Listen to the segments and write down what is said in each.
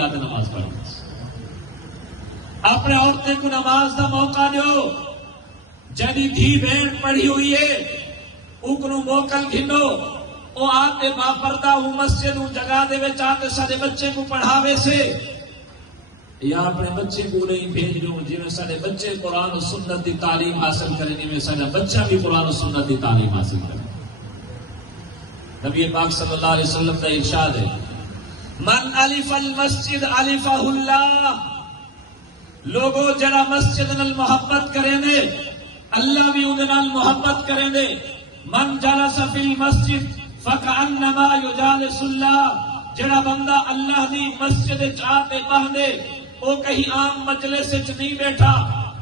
آتے نماز پڑھو. اپنے عورتیں کو نماز کا موقع دو. جدی دھی بہن پڑھی ہوئی ہے اکنو موکل گھنو وہ آتے باپردہ وہ مسجد جگہ دے وچ آتے سارے بچے کو پڑھاوے سے یا اپنے بچے کو نہیں بھیج دوں جی میں سارے بچے قرآن و سنت کی تعلیم حاصل کرنے میں سارا بچہ بھی قرآن و سنت کی تعلیم حاصل کرے. نبی پاک صلی اللہ علیہ وسلم کا ارشاد ہے من الف المسجد الفہ اللہ. لوگوں جڑا مسجد نال محبت کریں دے اللہ بھی اندے نال محبت کریں دے. من جلس فی المسجد فکأنما یجالس اللہ. جڑا بندہ اللہ دی مسجد چاہتے پہنے وہ کہیں عام مجلس نہیں بیٹھا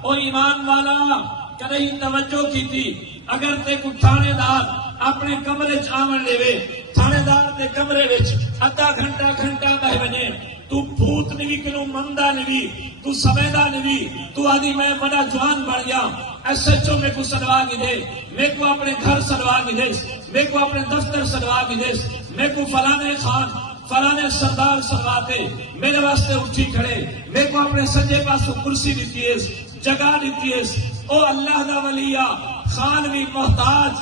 وہ ایمان والا کدی توجہ کی تھی. اگر تے کو تھانے دار اپنے کمرے چاون لے تھانے دار دے کمرے وچ ادھا گھنٹہ بہ وجے تو بھوت نہیں کلو مندا نہیں تو سمیدا نہیں تو آدھی میں بڑا جوان بن گیا ایس ایچ او میں کو سدوا کے دے میں کو اپنے گھر سدوا کے دے میں کو اپنے دفتر سدوا کے دے میں کو فلانے خان فلانے سردار سرواتے میرے واسطے اٹھی کھڑے میں کو اپنے سجے پاسوں کرسی دیتی ہے جگہ دیتی ہے. او اللہ دا ولیہ خان بھی محتاج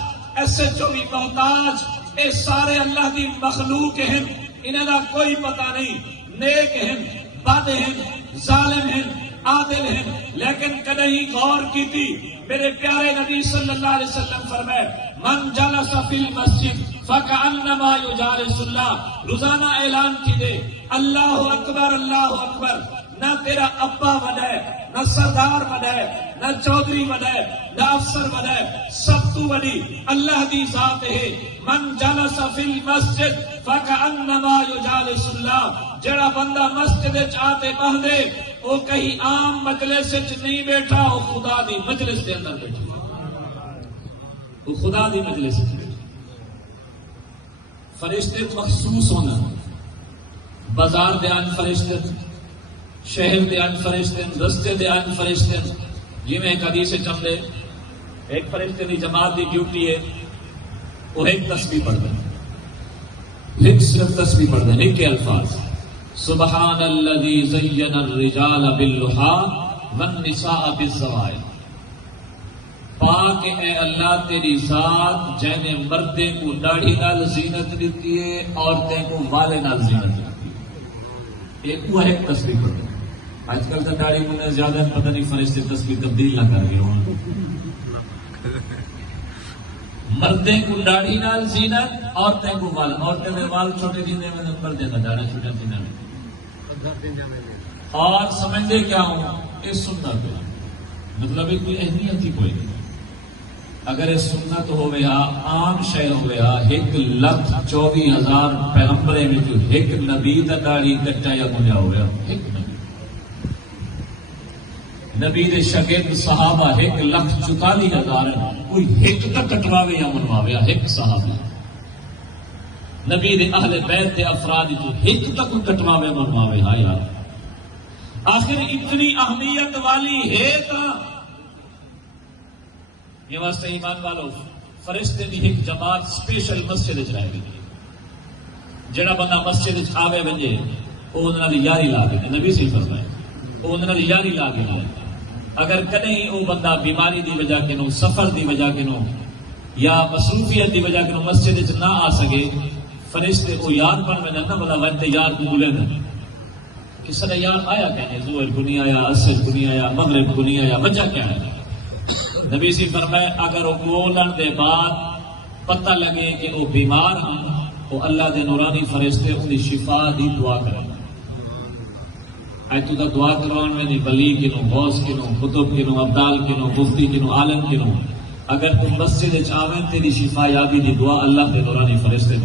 ایس ایچ او بھی محتاج اے سارے اللہ کی مخلوق ہیں انہیں دا کوئی پتہ نہیں. نیک ہیں بد ہیں ظالم ہیں عادل ہیں لیکن کدی غور کی تھی میرے پیارے نبی صلی اللہ علیہ وسلم فرمائے من جلس فی المسجد فکأنما یجالس اللہ. روزانہ اعلان کی دے اللہ اکبر. نہ تیرا ابا وڈا ہے نہ سردار وڈا ہے نہ چودھری وڈا ہے نہ افسر وڈا ہے سب تو بڑی اللہ کی ذات ہے. من جلس فی المسجد فکأنما یجالس اللہ. جڑا بندہ مسجد چاہتے پہلے وہ کہیں عام مجلس نہیں بیٹھا وہ خدا دی مجلس کے اندر بیٹھا وہ خدا دی مجلس میں بیٹھا. فرشتے مخصوص ہونا بازار دیان فرشتے شہر دیان فرشتے رستے دیان فرشتے جی میں ایک حدیث چمدے ایک فرشتے دی جماعت دی ڈیوٹی ہے وہ ایک تسبیح پڑھ دیں ایک صرف تسبیح پڑھ دیں ایک کے الفاظ سبحان الذی زین الرجال باللحا والنساء بالزوائد. پاک اے اللہ تیری ذات جن نے مردے کو داڑھی نال زینت دیتی ہے عورتیں کو والے نال زینت دیتی ہے. ایک وہ ایک تصویر پڑھ دیں. آج کل تو داڑھی میں زیادہ پتہ نہیں فرشتے تصویر تبدیل نہ کر گئے. مردیں کو داڑھی نال زینت عورتیں کو وال. عورتیں میں وال چھوٹے دینے میں نمبر دینا داڑھا چھوٹا دینا میں اور سمجھتے کیا ہوں اس سنت ہے مطلب کوئی اہمیت ہی کوئی نہیں. اگر یہ سنت ہو گیا عام شہر ہو گیا 1,24,000 پیغمبرے میں جو ایک نبی دا داڑھی کٹا یا گنیا ہو گیا ایک نبی دے شاگرد صحابہ 1,44,000 کوئی ایک تک کٹواوے یا منواوے ایک صحابہ. نبی دے اہل بیت دے افراد جو ایک تک کٹواوے منواوے ہاں یار آخر اتنی اہمیت والی ہے تا یہ واسطے ایمان والو فرشتے دی ایک جماعت سپیشل مسجد وچ رہے گی. جڑا بندہ مسجد وچ آوے ونجے او انہاں دی یاری لا کے نبی سے فرمائے او انہاں دی یاری لا کے اگر کدیں او بندہ بیماری دی وجہ کے نو سفر دی وجہ کے نو یا مصروفیت دی وجہ کے نو مسجد وچ نہ آ سکے فرشتے او یاد بن میں نہ بلا وجہ یار کو بولے نہ کس طرح یار آیا کہنے ظہر کو نہیں آیا عصر کو نہیں آیا مغرب کو نہیں آیا وجہ کیا ہے. نبی سے فرمائے اگر وہ بولن دے بعد پتہ لگے کہ وہ بیمار ہیں تو اللہ دے نورانی فرشتے ان کی شفا دی دعا کریں. اے تو دا دعا کروان میں نہیں ولی کنو غوث کنو قطب کنو ابدال کنو مفتی کنو عالم کنو اگر تم مسجد چاہیں تیری شفا یابی دی دعا اللہ دے نورانی فرشتے